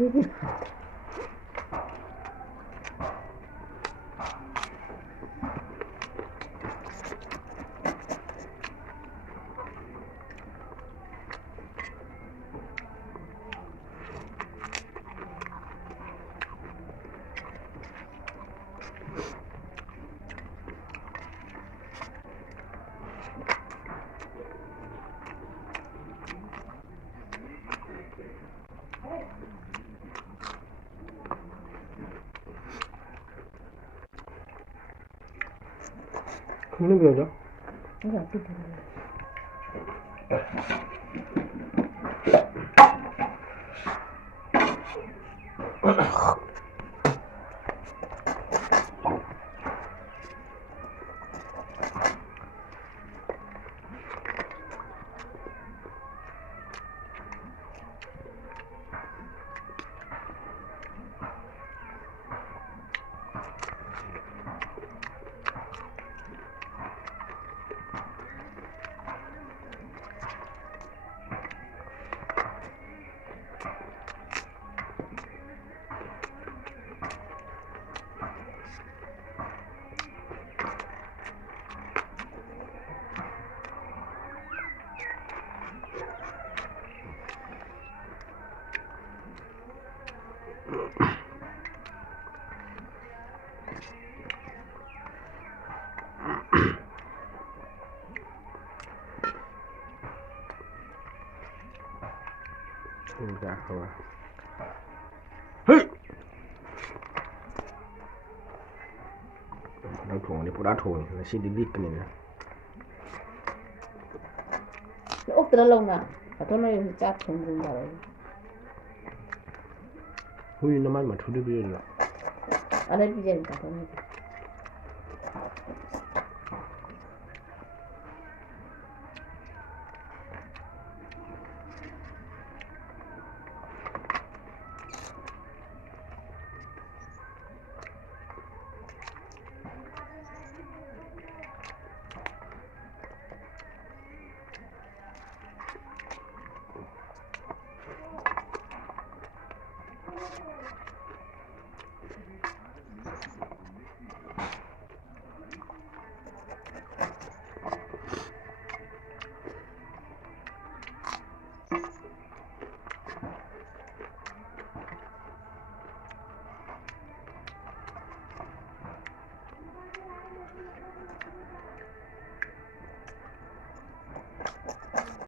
Ini biasa. Enggak tuh. Udah keluar. Hei. Nó thùng đi, đã thùng là xin đi cái này. ốc từ lâu nè, và tôi nói chắc không dùng vào. Hui nó mà thu đi bây giờ. Ở đây bây giờ cả thôi.